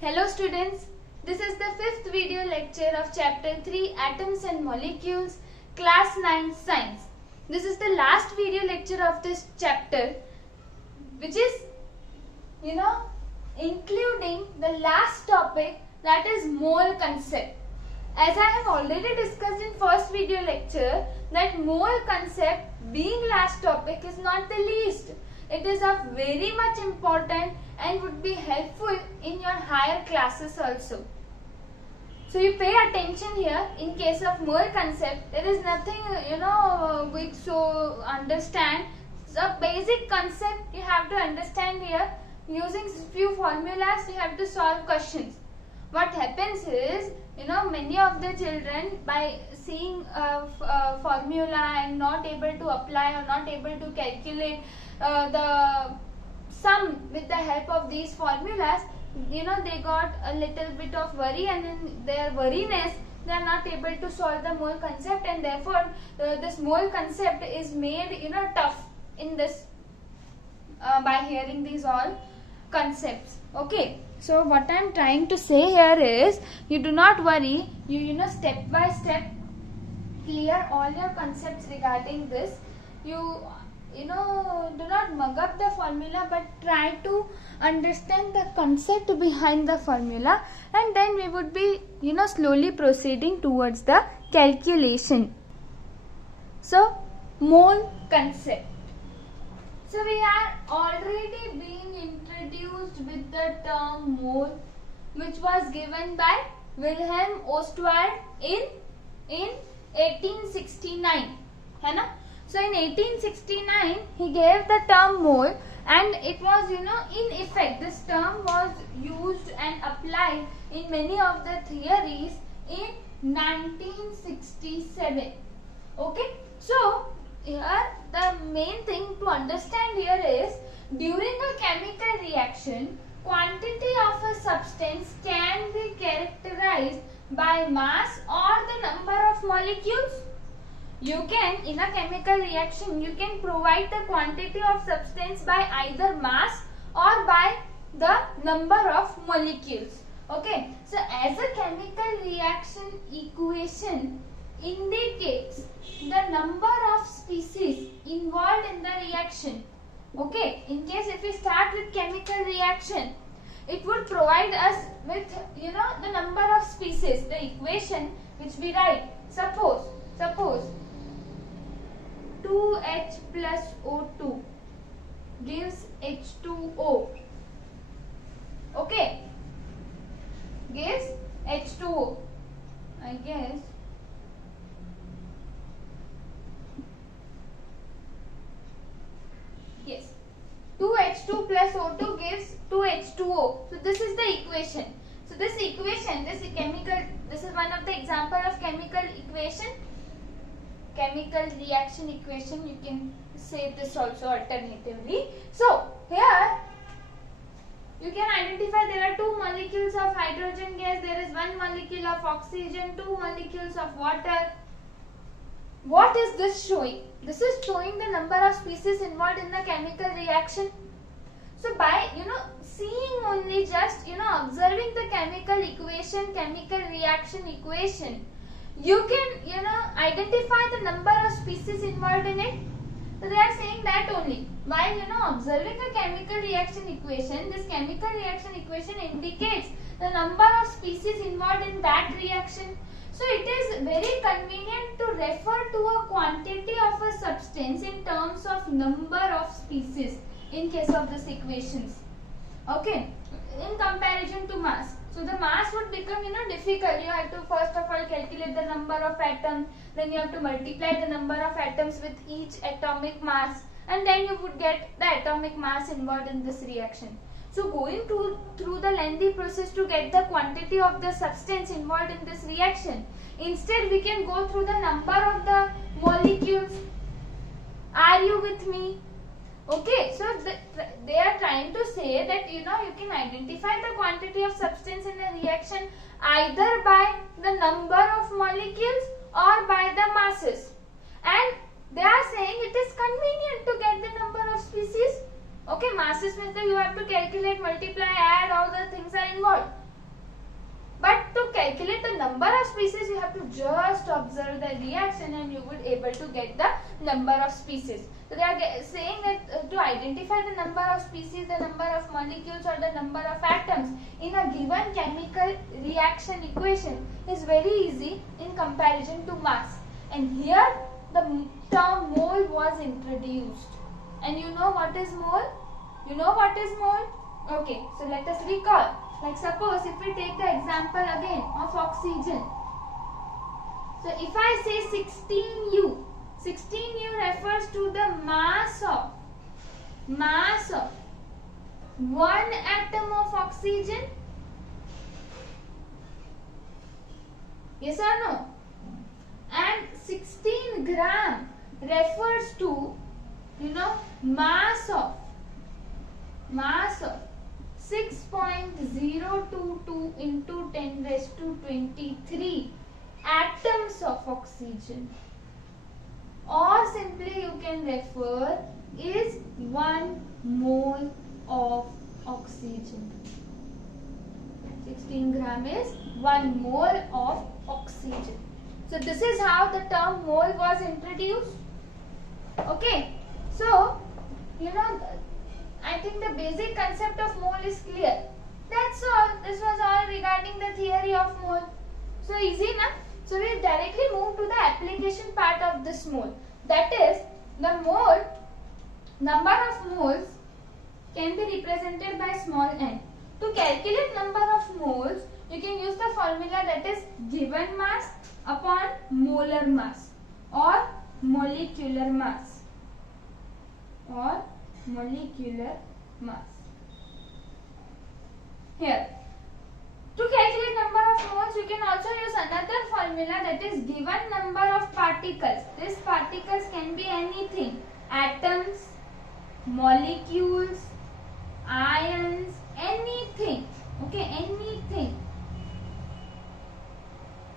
Hello students, this is the fifth video lecture of chapter 3 Atoms and Molecules, class 9 Science. This is the last video lecture of this chapter, which is including the last topic, that is mole concept. As I have already discussed in first video lecture that mole concept being last topic is not the least. It is of very much important and would be helpful in your higher classes also. So you pay attention here. In case of mole concept, there is nothing big so understand. The basic concept you have to understand here. Using few formulas you have to solve questions. What happens is, many of the children, by seeing a formula and not able to apply or not able to calculate the sum with the help of these formulas, they got a little bit of worry, and in their worriness they are not able to solve the mole concept, and therefore this mole concept is made tough in this by hearing these all concepts. Okay, so what I am trying to say here is, you do not worry, you step by step clear all your concepts regarding this. You do not mug up the formula, but try to understand the concept behind the formula, and then we would be slowly proceeding towards the calculation. So mole concept. So we are already being introduced with the term mole, which was given by Wilhelm Ostwald in 1869, है ना? So in 1869 he gave the term mole, and it was in effect, this term was used and applied in many of the theories in 1967. Okay, so here the main thing to understand here is, during a chemical reaction, quantity of a substance can be characterized by mass or the number of molecules. You can, in a chemical reaction, you can provide the quantity of substance by either mass or by the number of molecules. Okay, so as a chemical reaction equation indicates the number of species involved in the reaction. Okay, in case if we start with chemical reaction, it would provide us with the number of species. The equation which we write, suppose 2H plus O2 gives H2O. Okay, gives H2O. I guess yes, 2H2 plus O2 gives 2H2O. So this is the equation. So this equation, this is one of the example of chemical equation, chemical reaction equation. You can say this also alternatively. So here you can identify there are two molecules of hydrogen gas, there is one molecule of oxygen, two molecules of water. What is this showing? This is showing the number of species involved in the chemical reaction. So by seeing only, just observing the chemical equation, chemical reaction equation, you can identify the number of species involved in it. So they are saying that only while observing a chemical reaction equation, this chemical reaction equation indicates the number of species involved in that reaction. So it is very convenient to refer to a quantity of a substance in terms of number of species in case of this equations. Okay, in comparison to mass. So the mass would become difficult. You have to first of all calculate the number of atoms, then you have to multiply the number of atoms with each atomic mass, and then you would get the atomic mass involved in this reaction. So going through the lengthy process to get the quantity of the substance involved in this reaction, instead we can go through the number of the molecules. Are you with me? Okay, so they are trying to say that you can identify the quantity of substance in a reaction either by the number of molecules or by the masses, and they are saying it is convenient to get the number of species. Okay, masses means that you have to calculate, multiply, add, all the things are involved. But to calculate the number of species, you have to just observe the reaction and you will able to get the number of species. So they are saying that to identify the number of species, the number of molecules or the number of atoms in a given chemical reaction equation is very easy in comparison to mass. And here the term mole was introduced. And you know what is mole? You know what is mole? Okay, so let us recall. Like suppose if we take the example again of oxygen. So if I say 16U, 16U refers to the mass of one atom of oxygen. Yes or no? And 16 gram refers to, you know, mass of 6.022 into 10 raised to 23 atoms of oxygen, or simply you can refer is 1 mole of oxygen. 16 gram is 1 mole of oxygen. So this is how the term mole was introduced. Okay, so you know, I think the basic concept of mole is clear. That's all. This was all regarding the theory of mole. So easy na? So we directly move to the application part of this mole. That is, the mole, number of moles can be represented by small n. To calculate number of moles, you can use the formula that is given mass upon molar mass or molecular mass or molecular mass. Here, to calculate number of moles, you can also use another formula that is given number of particles. These particles can be anything: atoms, molecules, ions, anything. Okay, anything.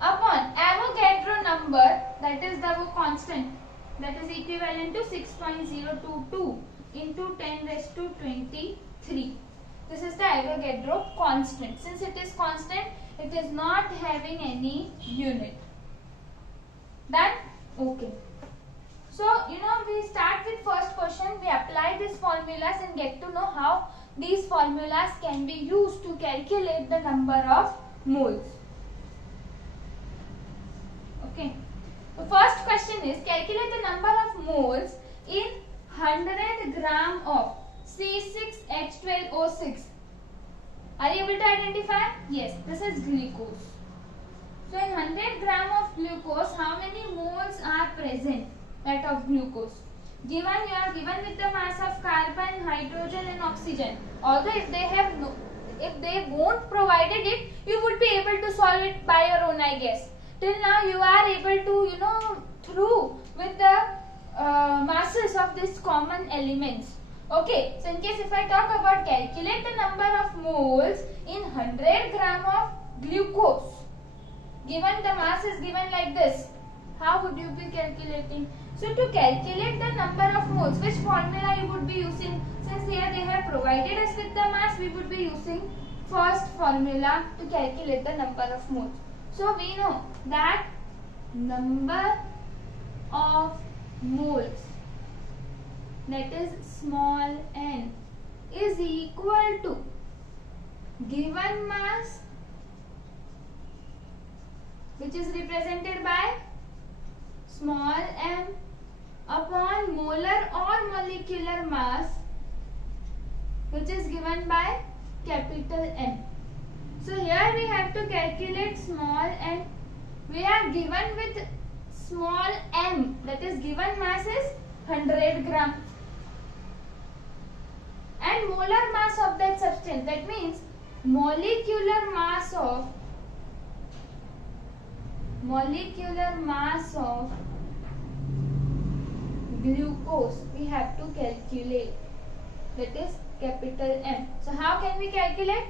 Upon Avogadro number, that is the constant, that is equivalent to 6.022 into 10 raised to 23. This is the Avogadro constant. Since it is constant, it is not having any unit. Done? Okay. So, you know, we start with first question. We apply these formulas and get to know how these formulas can be used to calculate the number of moles. Okay. The first question is, calculate the number of moles in 100 gram of C6H12O6. Are you able to identify? Yes, this is glucose. So in 100 gram of glucose, how many moles are present? That of glucose. Given, you are given with the mass of carbon, hydrogen and oxygen. Although if they won't provided it, you would be able to solve it by your own, I guess. Till now you are able to, you know, through with the masses of these common elements. Okay, so in case if I talk about calculate the number of moles in 100 gram of glucose, given the mass is given like this, how would you be calculating? So to calculate the number of moles, which formula you would be using? Since here they have provided us with the mass, we would be using first formula to calculate the number of moles. So we know that number of moles, that is small n, is equal to given mass, which is represented by small m, upon molar or molecular mass, which is given by capital M. So here we have to calculate small n. We are given with small m, that is given mass is 100 gram. And molar mass of that substance, that means molecular mass of glucose we have to calculate, that is capital M. So how can we calculate?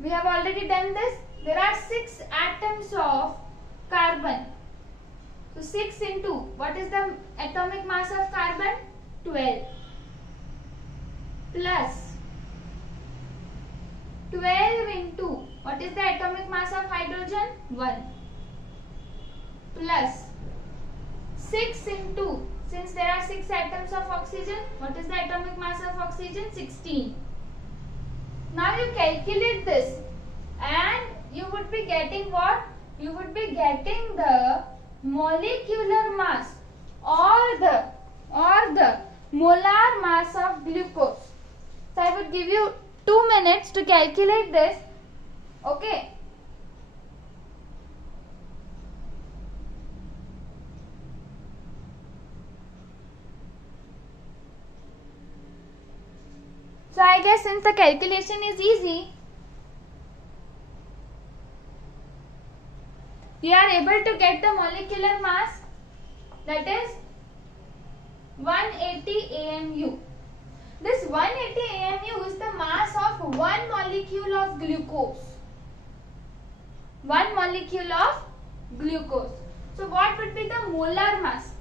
We have already done this. There are 6 atoms of carbon. So 6 into, what is the atomic mass of carbon? 12. Plus 12 into, what what is the atomic mass of hydrogen? 1 plus 6 into, since there are 6 atoms of oxygen, what is the atomic mass of oxygen? 16. Now you calculate this and you would be getting what? You would be getting the molecular mass or the molar mass of glucose. So I would give you 2 minutes to calculate this. Okay. So I guess since the calculation is easy, you are able to get the molecular mass, that is 180 AMU. This 180 AMU is the mass of one molecule of glucose. One molecule of glucose. So what would be the molar mass?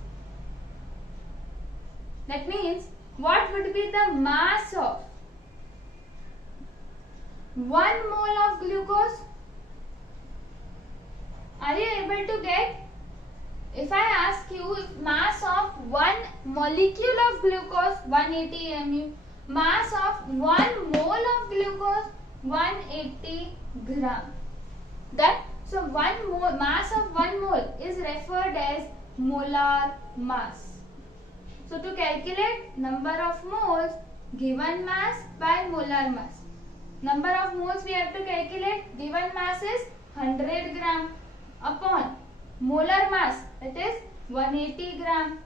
That means what would be the mass of 1 mole of glucose? Are you able to get? If I ask you if mass of one molecule of glucose 180 mu, mass of 1 mole of glucose 180 gram. That so mass of 1 mole is referred as molar mass. So to calculate number of moles, given mass by molar mass. Number of moles we have to calculate, given mass is 100 gram upon molar mass, that is 180 gram.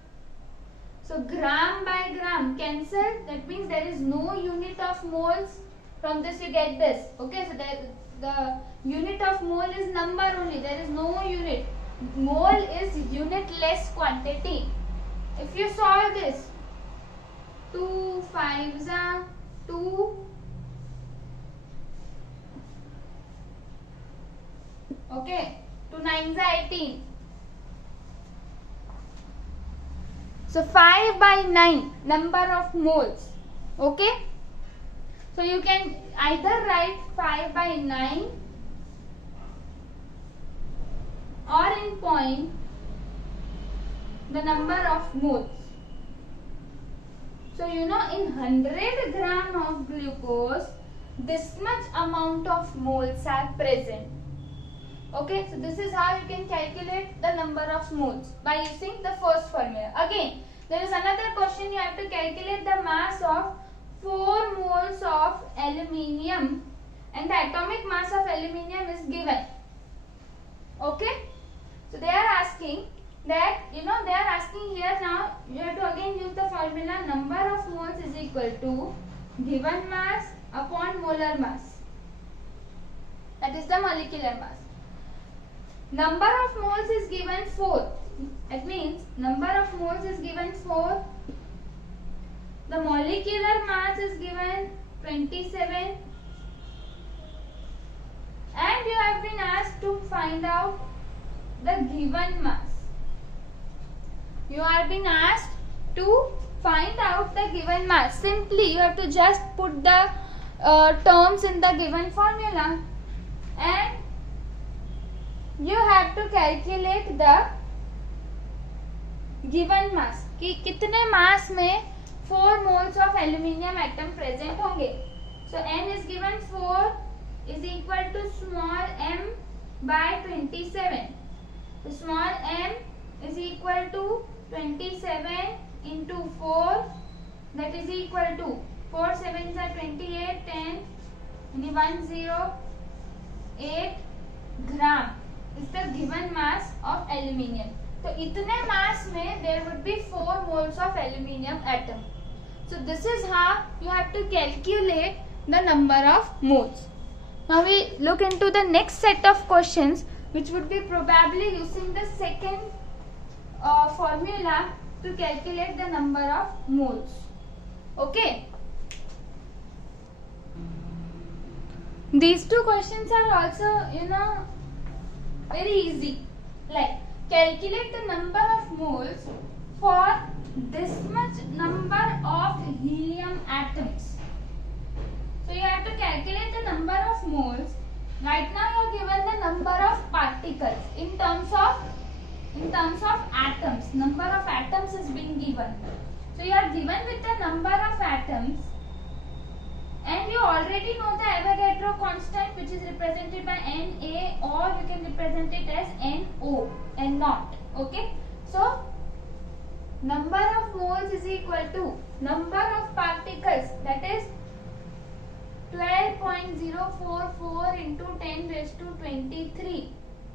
So gram by gram cancel, that means there is no unit of moles. From this you get this. Okay, so the unit of mole is number only, there is no unit. Mole is unitless quantity. If you solve this, 2 5s are 2, okay, 2 9s are 18. So 5 by 9 number of moles. Okay. So you can either write 5 by 9 or in point the number of moles. So you know in 100 gram of glucose this much amount of moles are present. Okay, so this is how you can calculate the number of moles by using the first formula. Again, there is another question, you have to calculate the mass of 4 moles of aluminium and the atomic mass of aluminium is given. Okay, so they are asking that, they are asking here now, you have to again use the formula number of moles is equal to given mass upon molar mass. That is the molecular mass. Number of moles is given 4. It means number of moles is given 4. The molecular mass is given 27. And you have been asked to find out the given mass. You are being asked to find out the given mass. Simply you have to just put the terms in the given formula and you have to calculate the given mass कि कितने mass में 4 moles of aluminium atom present होंगे. So n is given 4 is equal to small m by 27. So small m is equal to 27 into 4, that is equal to 4 7s are 28, 10 and 108 gram is the given mass of aluminium. So इतने mass में there would be 4 moles of aluminium atom. So this is how you have to calculate the number of moles. Now we look into the next set of questions which would be probably using the second formula to calculate the number of moles. Okay. These two questions are also, very easy. Like calculate the number of moles for this much number of helium atoms. So you have to calculate the number of moles. Right now terms of atoms. Number of atoms is being given. So you are given with the number of atoms, and you already know the Avogadro constant, which is represented by Na, or you can represent it as No, N naught. Okay. So number of moles is equal to number of particles, that is 12.044 into 10 raised to 23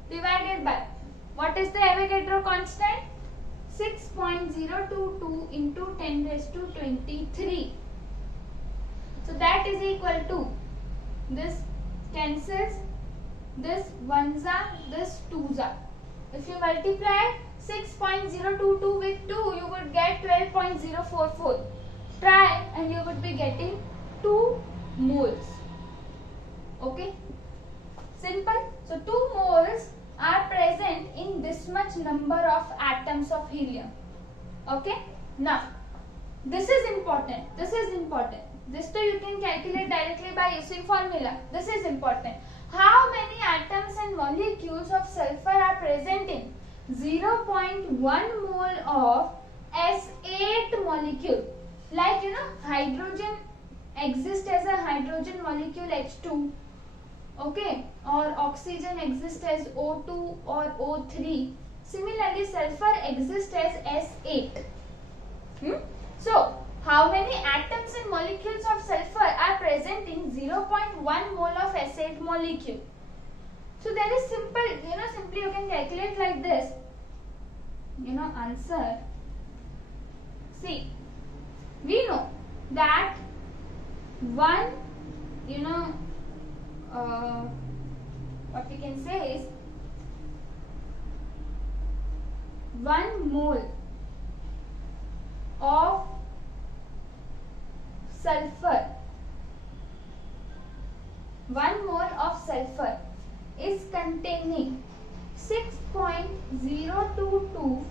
divided by, what is the Avogadro constant? 6.022 into 10 raised to 23. So that is equal to, this cancels, this ones are, this twos are. If you multiply 6.022 with 2, you would get 12.044. Try and you would be getting 2 moles. Okay, simple. So 2 moles are present in this much number of atoms of helium. Okay, now this is important. This is important. This too you can calculate directly by using formula. This is important. How many atoms and molecules of sulfur are present in 0.1 mole of S8 molecule? Like hydrogen exists as a hydrogen molecule H2, okay, or oxygen exists as O2 or O3. Similarly, sulfur exists as S8. So how many atoms and molecules of sulfur are present in 0.1 mole of S8 molecule? So there is simple, simply you can calculate like this. Answer. See, we know that one, what we can say is 1 mole of sulfur, 1 mole of sulfur is containing 6.022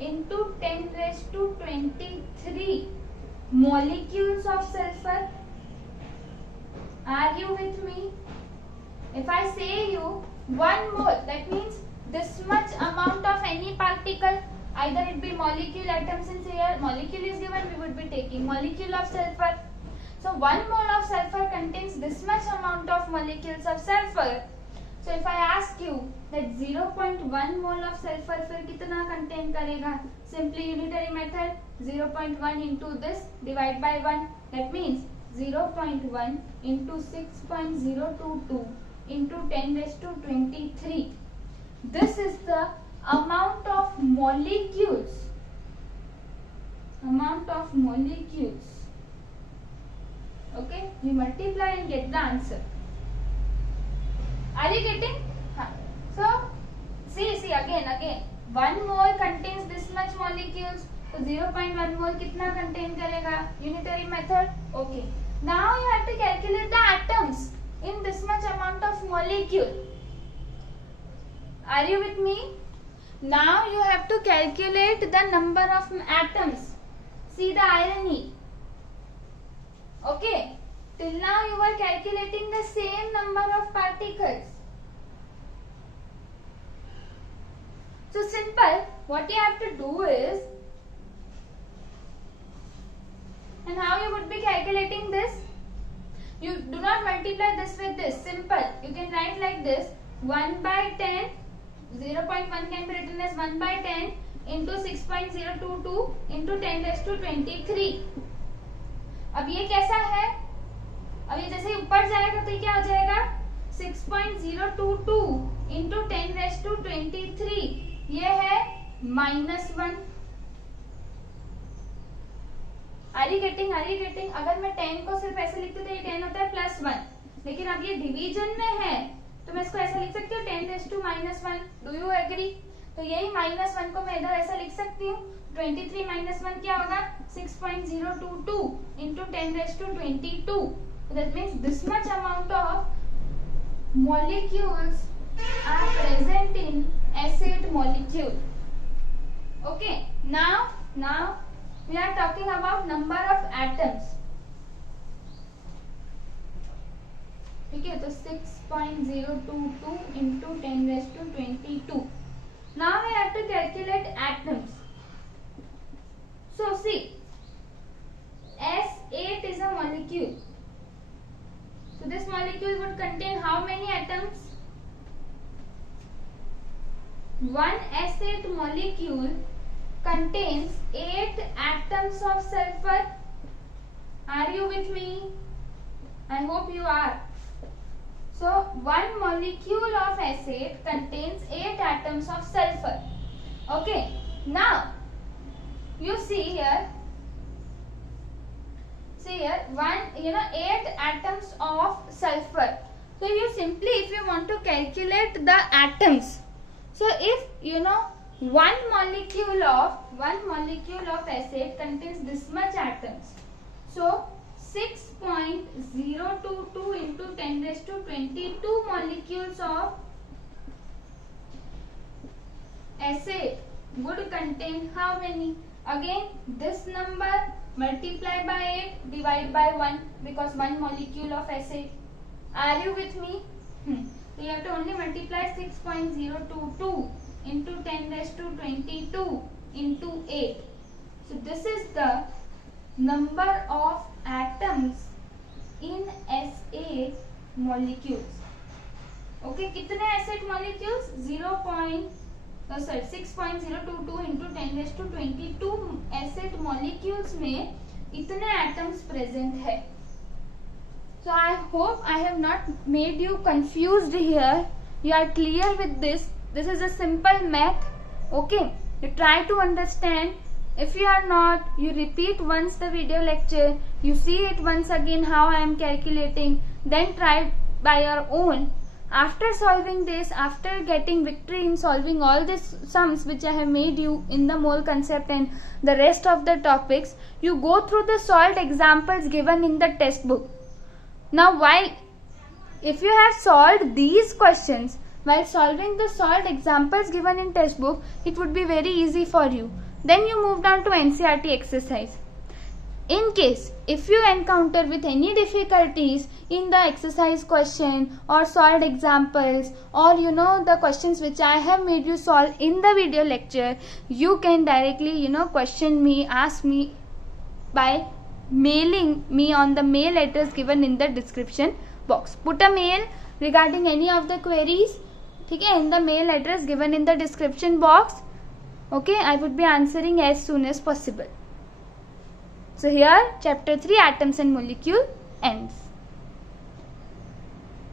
into 10 raised to 23 molecules of sulfur. Are you with me? If I say you 1 mole, that means this much amount of any particle, either it be molecule, atoms, and here molecule is given, we would be taking molecule of sulfur. So 1 mole of sulfur contains this much amount of molecules of sulfur. So if I ask you that 0.1 mole of sulfur फिर कितना contain करेगा? Simply unitary method, 0.1 into this divide by 1. That means 0.1 into 6.022 into 10 raised to 23. This is the amount of molecules. Okay, we multiply and get the answer. Are you getting? So, see again. 1 mole contains this much molecules. So 0.1 mole कितना contain करेगा? Unitary method. Okay. Now you have to calculate the atoms in this much amount of molecule. Are you with me? Now you have to calculate the number of atoms. See the irony. Okay. Till now you were calculating the same number of particles. So simple. What you have to do is, and how you would be calculating this? You do not multiply this with this. Simple. You can write like this. 1 by 10. 0.1 can be written as 1 by 10 into 6.022 into 10 raised to 23. अब ये कैसा है? अब ये जैसे ऊपर जाएगा तो ये क्या हो जाएगा? 6.022 into 10 raised to 23. ये है -1. Are you getting? अगर मैं 10 को सिर्फ ऐसे लिखती तो ये 10 होता है +1. लेकिन अब ये डिवीजन में है तो मैं इसको ऐसा लिख सकती हूँ 10 raised to -1. Do you agree? तो यही -1 को मैं इधर ऐसा लिख सकती हूँ. 23 -1 क्या होगा? 6.022 into 10 raised to 22. So that means this much amount of molecules are present in S8 molecule. Okay. Now we are talking about number of atoms. ठीक है, तो 6.022 into 10 raised to 22. Now we have to calculate atoms. So see, S8 is a molecule. So this molecule would contain how many atoms? One S8 molecule contains 8 atoms of sulfur. Are you with me? I hope you are. So one molecule of S8 contains 8 atoms of sulfur. Okay. Now you see here. See here, 8 atoms of sulfur. So you simply, if you want to calculate the atoms, so if one molecule of S8 contains this much atoms, so 6.022 into 10 raised to 22 molecules of S8 would contain how many? Again, this number multiply by 8, divide by 1, because one molecule of S8. Are you with me? So you have to only multiply 6.022 into 10 raised to 22 into 8. So this is the number of atoms in S8 molecules. Okay, कितने S8 molecules? 6.022 into 10 raised to 22 S8 molecules में इतने atoms present है. So I hope I have not made you confused here. You are clear with this. This is a simple math. Okay, you try to understand. If you are not, you repeat once the video lecture. You see it once again how I am calculating. Then try by your own. After solving this, after getting victory in solving all these sums which I have made you in the mole concept and the rest of the topics, you go through the solved examples given in the textbook. Now if you have solved these questions while solving the solved examples given in textbook, it would be very easy for you. Then you move down to NCERT exercise. In case if you encounter with any difficulties in the exercise question or solved examples or the questions which I have made you solve in the video lecture, you can directly question me, ask me by mailing me on the mail address given in the description box. Put a mail regarding any of the queries, okay, in the mail address given in the description box. Okay, I would be answering as soon as possible. So here chapter 3 atoms and molecule ends.